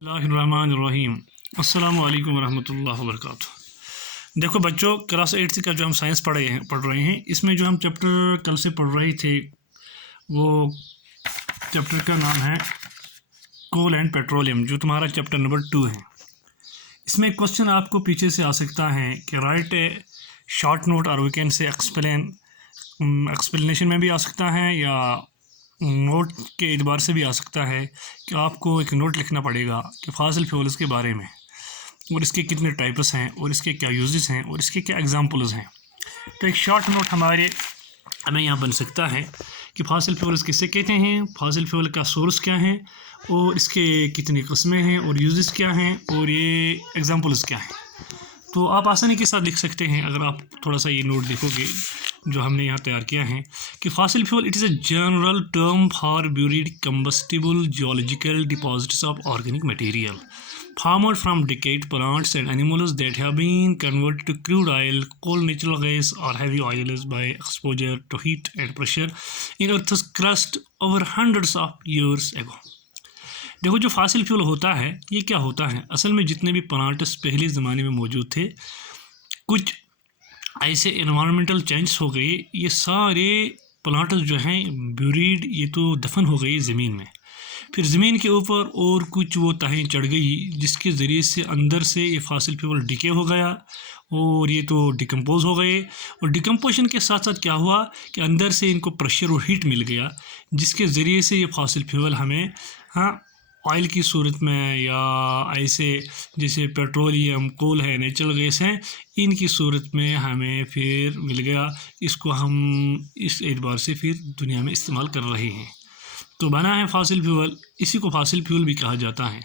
बिस्मिल्लाहिर्रहमानिर्रहीम। अस्सलामु अलैकुम वरहमतुल्लाहि वबरकातुहू। देखो बच्चों, क्लास 8 का जो हम साइंस पढ़ रहे हैं, इसमें जो हम चैप्टर कल से पढ़ रहे थे वो चैप्टर का नाम है कोल एंड पेट्रोलियम, जो तुम्हारा चैप्टर नंबर 2 है। इसमें क्वेश्चन आपको पीछे से आ सकता है कि राइट ए शॉर्ट नोट और वी कैन से एक्सप्लेनेशन में भी आ सकता है या नोट के एतबार से भी आ सकता है कि आपको एक नोट लिखना पड़ेगा कि फासिल फ्यूल्स के बारे में, और इसके कितने टाइप्स हैं और इसके क्या यूजेस हैं और इसके क्या एग्जांपल्स हैं। तो एक शॉर्ट नोट हमें यहाँ बन सकता है कि फासिल फ्यूल्स किसे कहते हैं, फासिल फ्यूल का सोर्स क्या है और इसके कितनी किस्में हैं और यूजेस क्या हैं और ये एग्जांपल्स क्या हैं। तो आप आसानी के साथ लिख सकते हैं अगर आप थोड़ा सा ये नोट देखोगे जो हमने यहाँ तैयार किया है कि Faasil fuel it is a general term for buried combustible geological deposits of organic material formed from decayed plants and animals that have been converted to crude oil, coal, natural gas, or heavy oils by exposure to heat and pressure in Earth's crust over hundreds of years ago. देखो, जो Faasil fuel होता है ये क्या होता है, असल में जितने भी प्लांट्स पहले ज़माने में मौजूद थे, कुछ ऐसे इन्वायरमेंटल चेंजेस हो गए, ये सारे प्लांट्स जो हैं ब्यूरिड, ये तो दफन हो गई ज़मीन में। फिर ज़मीन के ऊपर और कुछ वो तहें चढ़ गई जिसके ज़रिए से अंदर से ये फासिल फ्यूल डिके हो गया और ये तो डिकम्पोज हो गए। और डिकम्पोजिशन के साथ साथ क्या हुआ कि अंदर से इनको प्रेशर और हीट मिल गया, जिसके ज़रिए से ये फासिल फ्यूल हमें ऑयल की सूरत में या ऐसे जैसे पेट्रोलियम, कोल है, नेचुरल गैस है, इनकी सूरत में हमें फिर मिल गया। इसको हम इस एतबार से फिर दुनिया में इस्तेमाल कर रहे हैं। तो बना है फासिल फ्यूल, इसी को फासिल फ्यूल भी कहा जाता है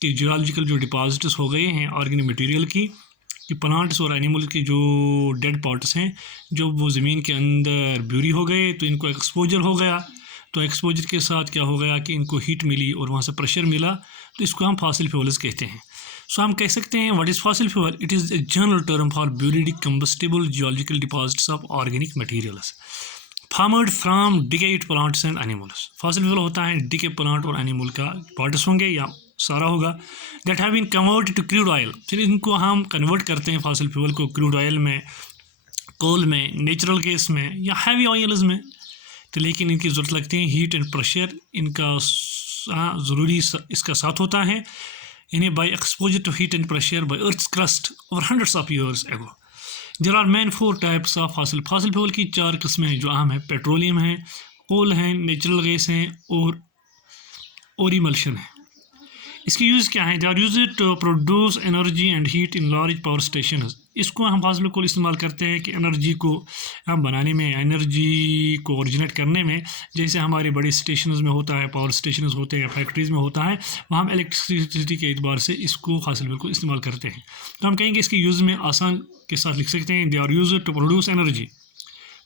कि जियोलॉजिकल जो डिपॉजिट्स हो गए हैं ऑर्गेनिक मटेरियल की, कि प्लांट्स और एनिमल के जो डेड पार्ट्स हैं जो वो ज़मीन के अंदर ब्यूरी हो गए, तो इनको एक्सपोजर हो गया। तो एक्सपोजर के साथ क्या हो गया कि इनको हीट मिली और वहाँ से प्रेशर मिला, तो इसको हम फासिल फ्यूल्स कहते हैं। सो हम कह सकते हैं what is fossil fuel, it is a general term for buried combustible geological deposits of organic materials formed from decayed plants and animals. Fossil fuel होता है डिके प्लांट और एनिमल का पार्ट्स होंगे या सारा होगा, that have been converted to crude oil. फिर इनको हम कन्वर्ट करते हैं फासिल फ्यूल को क्रूड ऑयल में, कोल में, नेचुरल गैस में या हैवी ऑयल्स में। तो लेकिन इनकी ज़रूरत लगती है हीट एंड प्रेशर, इनका ज़रूरी इसका साथ होता है। इन्हें by exposure to heat and pressure by earth's crust over hundreds of years ago. There are main 4 types of fossil fuel की 4 किस्में हैं जो अहम है। पेट्रोलियम है, कोल है, नेचुरल गैस हैं और इमल्शन है। इसकी यूज़ क्या है, they are use to produce energy and heat in large power station. इसको हम फासिल फ्यूल इस्तेमाल करते हैं कि एनर्जी को हम बनाने में, एनर्जी को ओरिजिनेट करने में, जैसे हमारे बड़े स्टेशंस में होता है, पावर स्टेशंस होते हैं, फैक्ट्रीज़ में होता है, वहाँ हम इलेक्ट्रिसिटी के एतबार से इसको फासिल फ्यूल को इस्तेमाल करते हैं। तो हम कहेंगे इसके यूज़ में आसान के साथ लिख सकते हैं, they are use to produce energy.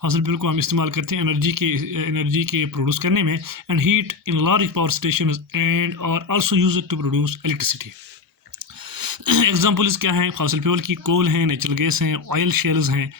Fossil fuel को हम इस्तेमाल करते हैं एनर्जी के प्रोड्यूस करने में, and heat in large power station and और also use to produce electricity. Examples क्या हैं फासिल फ्यूल की, कोल हैं, नेचुरल गैस हैं, ऑयल शेल्स हैं,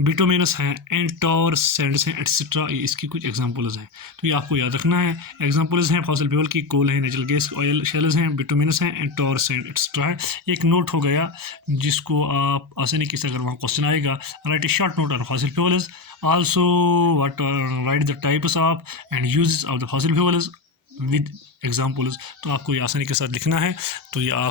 बिटुमिनस हैं, एंड टॉर सैंड्स हैं, एटसेट्रा। इसकी कुछ एग्जांपल्स हैं, तो ये आपको याद रखना है। एग्जांपल्स हैं फासिल फ्यूल की, कोल है, नेचुरल गैस, ऑयल शेल्स हैं, बिटुमिनस हैं, एंड टॉर सैंड एटसेट्रा है। एक नोट हो गया जिसको आप आसानी के साथ, अगर वहाँ क्वेश्चन आएगा, right A short note on Faasil fuels, also right the types of and uses of the Faasil fuels with examples. तो आपको ये आसानी के साथ लिखना है। तो ये आप